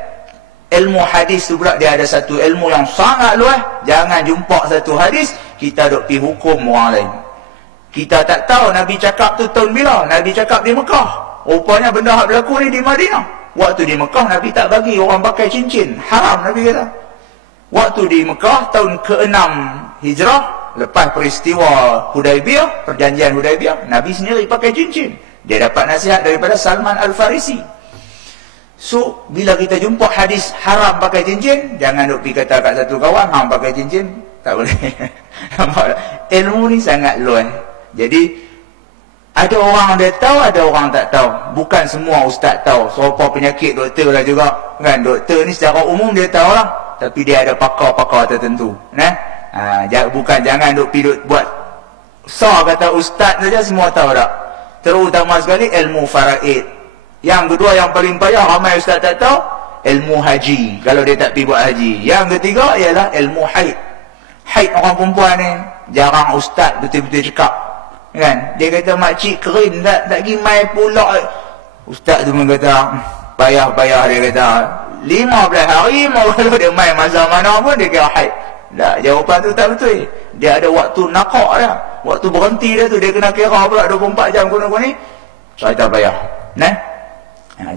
ilmu hadis tu pula dia ada satu ilmu yang sangat luas. Jangan jumpa satu hadis kita duk pergi hukum orang lain. Kita tak tahu Nabi cakap tu tahun bila. Nabi cakap di Mekah. Rupanya benda yang berlaku ni di Madinah. Waktu di Mekah Nabi tak bagi orang pakai cincin. Haram Nabi kata. Waktu di Mekah tahun ke-6 Hijrah, lepas peristiwa Hudaibiyah, perjanjian Hudaibiyah, Nabi sendiri pakai cincin. Dia dapat nasihat daripada Salman Al-Farisi. So, bila kita jumpa hadis haram pakai cincin, jangan duk pergi kata kat satu kawan, hang pakai cincin, tak boleh. Ilmu ni sangat luas. Jadi, ada orang dia tahu, ada orang tak tahu. Bukan semua ustaz tahu. Serupa penyakit doktor lah juga. Kan, doktor ni secara umum dia tahu lah. Tapi dia ada pakar-pakar tertentu. Bukan jangan duk pergi buat kata ustaz saja semua tahu tak. Terutama sekali ilmu faraid. Yang kedua yang paling payah ramai ustaz tak tahu, ilmu haji. Kalau dia tak pergi buat haji. Yang ketiga ialah ilmu haid. Haid orang perempuan ni jarang ustaz betul-betul cakap. Kan? Dia kata makcik kering tak pergi mai pula. Ustaz tu pun kata payah-payah, dia kata 15 hari mau kalau dia mai masa mana pun dia kira haid. Tak, jawapan tu tak betul. Dia ada waktu nakak dia. Waktu berhenti dia tu dia kena kira pula 24 jam guna ni. Saya tak payah.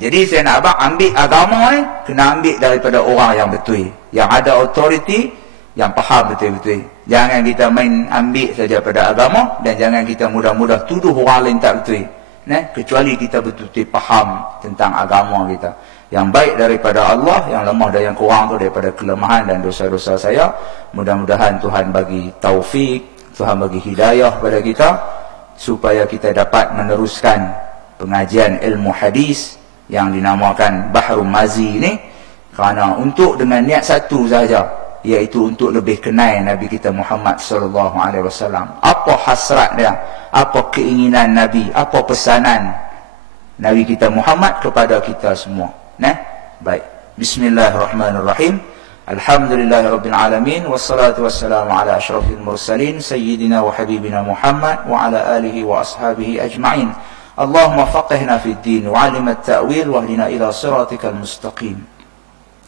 Jadi saya nak abang ambil agama ni kena ambil daripada orang yang betul, yang ada authority, yang faham betul-betul. Jangan kita main ambil saja pada agama, dan jangan kita mudah-mudah tuduh orang lain tak betul. Kecuali kita betul-betul faham tentang agama kita. Yang baik daripada Allah, yang lemah dan yang kurang tu daripada kelemahan dan dosa-dosa saya. Mudah-mudahan Tuhan bagi taufik, Tuhan bagi hidayah pada kita, supaya kita dapat meneruskan pengajian ilmu hadis yang dinamakan Bahrul Mazi ni, kerana untuk dengan niat satu saja, iaitu untuk lebih kenal Nabi kita Muhammad sallallahu alaihi wasallam. Apa hasrat dia, apa keinginan Nabi, apa pesanan Nabi kita Muhammad kepada kita semua. Baik. Bismillahirrahmanirrahim. Alhamdulillahirabbil alamin, wassalatu wassalamu ala asyrafil mursalin sayyidina wa habibina Muhammad wa ala alihi wa ashabihi ajma'in. Allahumma faqihna fid din wa 'allimna at-ta'wil wahdina ila siratikal mustaqim.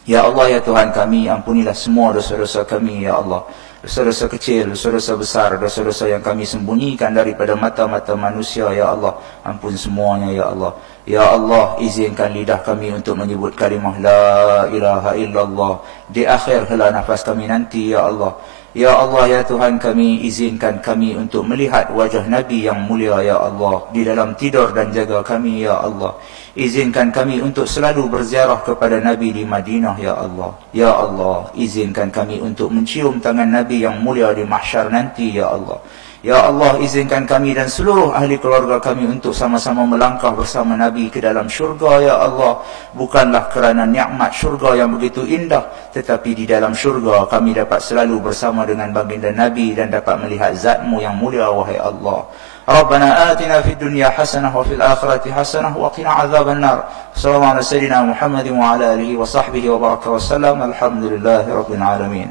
Ya Allah, ya Tuhan kami, ampunilah semua dosa-dosa kami, ya Allah. Dosa-dosa kecil, dosa-dosa besar, dosa-dosa yang kami sembunyikan daripada mata-mata manusia, ya Allah. Ampun semuanya, ya Allah. Ya Allah, izinkan lidah kami untuk menyebut kalimah La ilaha illallah di akhir hela nafas kami nanti, ya Allah. Ya Allah, ya Tuhan kami, izinkan kami untuk melihat wajah Nabi yang mulia, ya Allah, di dalam tidur dan jaga kami, ya Allah. Izinkan kami untuk selalu berziarah kepada Nabi di Madinah, ya Allah. Ya Allah, izinkan kami untuk mencium tangan Nabi yang mulia di mahsyar nanti, ya Allah. Ya Allah, izinkan kami dan seluruh ahli keluarga kami untuk sama-sama melangkah bersama Nabi ke dalam syurga, ya Allah. Bukanlah kerana nikmat syurga yang begitu indah, tetapi di dalam syurga kami dapat selalu bersama dengan baginda Nabi dan dapat melihat zat-Mu yang mulia, wahai Allah. Rabbana atina fid dunya hasanah wa fil akhirati hasanah wa qina azaban nar. Sallallahu alaihi sayyidina Muhammadin wa ala alihi wa sahbihi wa baraka wa sallam. Alhamdulillahi rabbil alamin.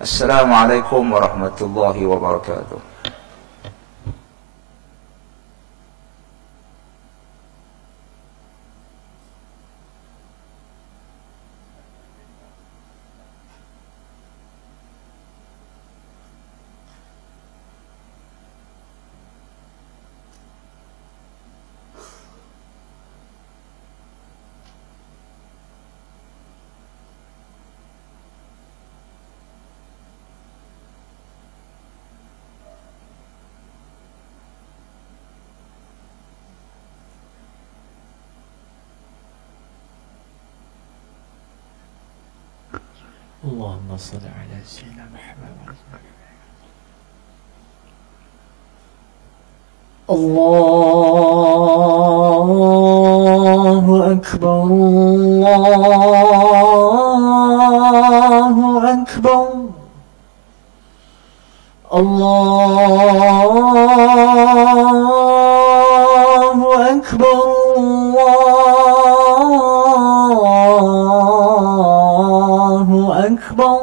Assalamualaikum warahmatullahi wabarakatuh. اللهم صل على سيدنا محمد. الله أكبر الله أكبر الله أكبر الله أكبر